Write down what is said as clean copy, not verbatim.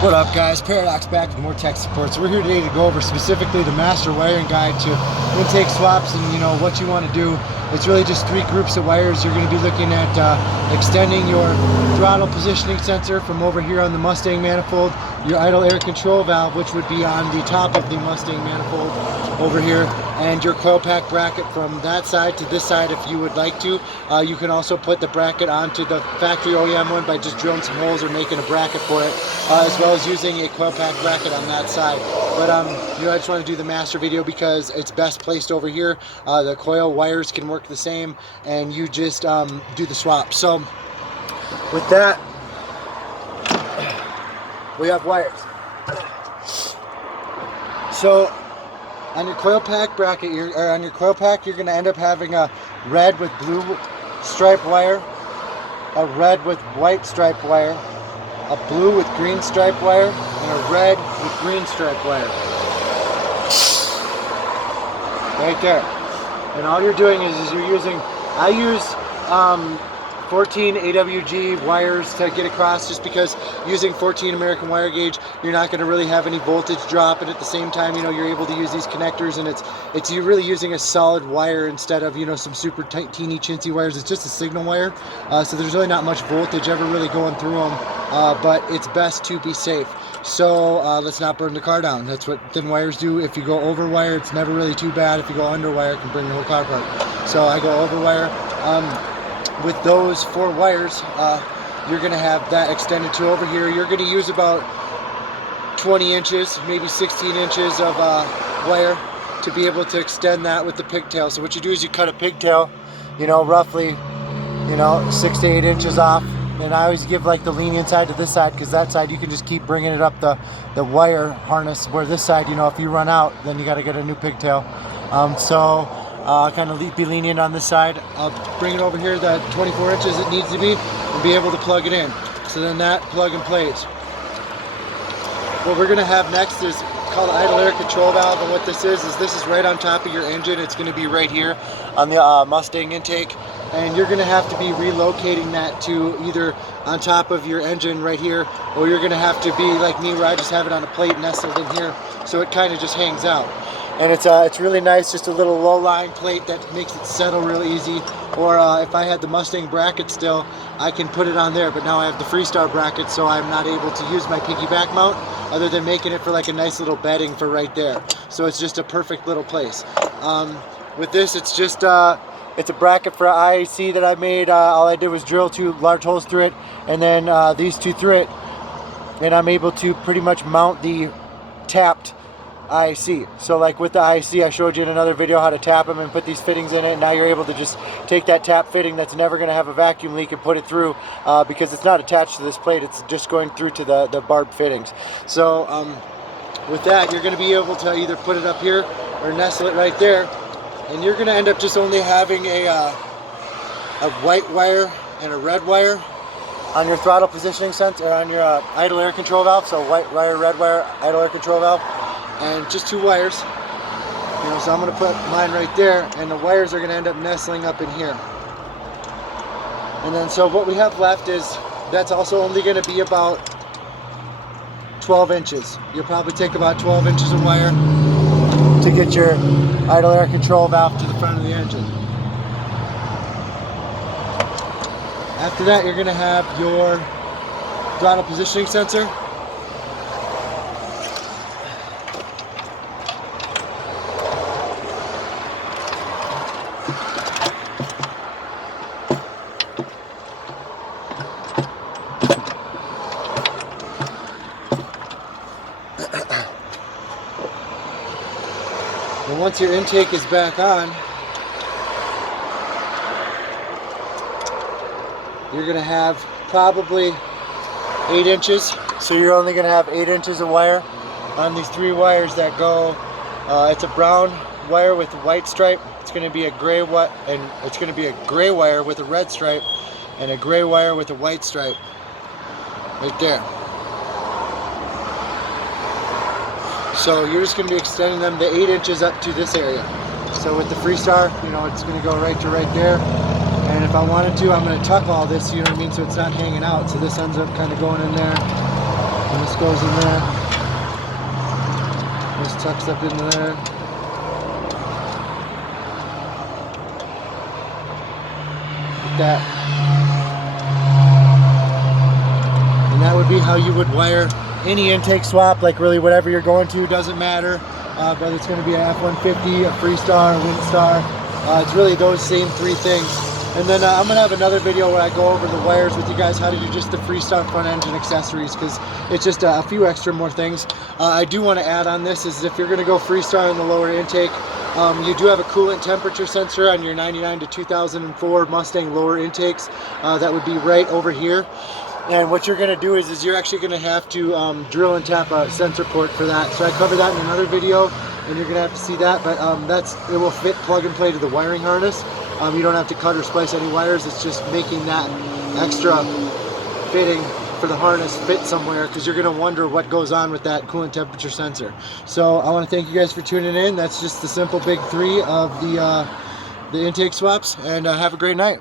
What up, guys? Paradox back with more tech support. So we're here today to go over specifically the master wiring guide to intake swaps and what you want to do. It's really just three groups of wires. You're going to be looking at extending your throttle positioning sensor from over here on the Mustang manifold, your idle air control valve, which would be on the top of the Mustang manifold over here, and your coil pack bracket from that side to this side if you would like to. You can also put the bracket onto the factory OEM one by just drilling some holes or making a bracket for it, as well as using a coil pack bracket on that side. But I just want to do the master video because it's best placed over here. The coil wires can work the same, and you just do the swap. So with that, we have wires. So on your coil pack bracket, you're going to end up having a red with blue stripe wire, a red with white stripe wire, a blue with green stripe wire, and a red with green stripe wire. Right there. And all you're doing is you're using, I use 14 AWG wires to get across, just because using 14 American wire gauge, you're not going to really have any voltage drop, and at the same time, you're able to use these connectors, and it's you're really using a solid wire instead of some super tight, teeny, chintzy wires. It's just a signal wire, so there's really not much voltage ever really going through them, but it's best to be safe. So let's not burn the car down. That's what thin wires do. If you go over wire, it's never really too bad. If you go under wire, it can bring the whole car apart. So I go over wire. With those four wires, you're going to have that extended to over here. You're going to use about 20 inches, maybe 16 inches of wire to be able to extend that with the pigtail. So what you do is you cut a pigtail, roughly, 6 to 8 inches off. And I always give like the lenient side to this side, because that side you can just keep bringing it up the wire harness, where this side, if you run out, then you got to get a new pigtail. Kind of be lenient on this side. I'll bring it over here that 24 inches it needs to be, and be able to plug it in. So then that plug and plays. What we're going to have next is called idle air control valve, and what this is right on top of your engine. It's going to be right here on the Mustang intake, and you're going to have to be relocating that to either on top of your engine right here, or you're going to have to be like me, where I just have it on a plate nestled in here, so it kind of just hangs out. And it's really nice, just a little low-lying plate that makes it settle real easy. Or if I had the Mustang bracket still, I can put it on there, but now I have the Freestar bracket, so I'm not able to use my piggyback mount, other than making it for like a nice little bedding for right there. So it's just a perfect little place. With this, it's just it's a bracket for IAC that I made. All I did was drill 2 large holes through it, and then these 2 through it, and I'm able to pretty much mount the tapped IAC. So like with the IAC, I showed you in another video how to tap them and put these fittings in it, and now you're able to just take that tap fitting that's never going to have a vacuum leak and put it through, because it's not attached to this plate, it's just going through to the barbed fittings. So with that, you're going to be able to either put it up here or nestle it right there, and you're going to end up just only having a white wire and a red wire on your throttle positioning sensor, or on your idle air control valve. So white wire, red wire, idle air control valve, and just 2 wires. So I'm going to put mine right there, and the wires are going to end up nestling up in here. And then so what we have left is, that's also only going to be about 12 inches. You'll probably take about 12 inches of wire to get your idle air control valve to the front of the engine. After that, you're going to have your throttle positioning sensor. And once your intake is back on, you're going to have probably 8 inches. So you're only going to have 8 inches of wire on these 3 wires that go. It's a brown wire with a white stripe. It's going to be a gray it's going to be a gray wire with a red stripe, and a gray wire with a white stripe. Right there. So you're just going to be extending them the 8 inches up to this area. So with the Freestar, it's going to go right to right there. And if I wanted to, I'm going to tuck all this, you know what I mean, so it's not hanging out. So this ends up kind of going in there. And this goes in there. This tucks up into there. Like that. And that would be how you would wire any intake swap, like really whatever you're going to, doesn't matter. Whether it's going to be an F150, a Freestar, a Windstar. It's really those same three things. And then I'm going to have another video where I go over the wires with you guys, how to do just the Freestar front engine accessories, because it's just a few extra more things. I do want to add on this is if you're going to go Freestar in the lower intake, you do have a coolant temperature sensor on your 99 to 2004 Mustang lower intakes. That would be right over here. And what you're going to do is you're actually going to have to drill and tap a sensor port for that. So I cover that in another video, and you're going to have to see that. But it will fit plug and play to the wiring harness. You don't have to cut or splice any wires. It's just making that extra fitting for the harness fit somewhere, because you're going to wonder what goes on with that coolant temperature sensor. So I want to thank you guys for tuning in. That's just the simple big three of the intake swaps, and have a great night.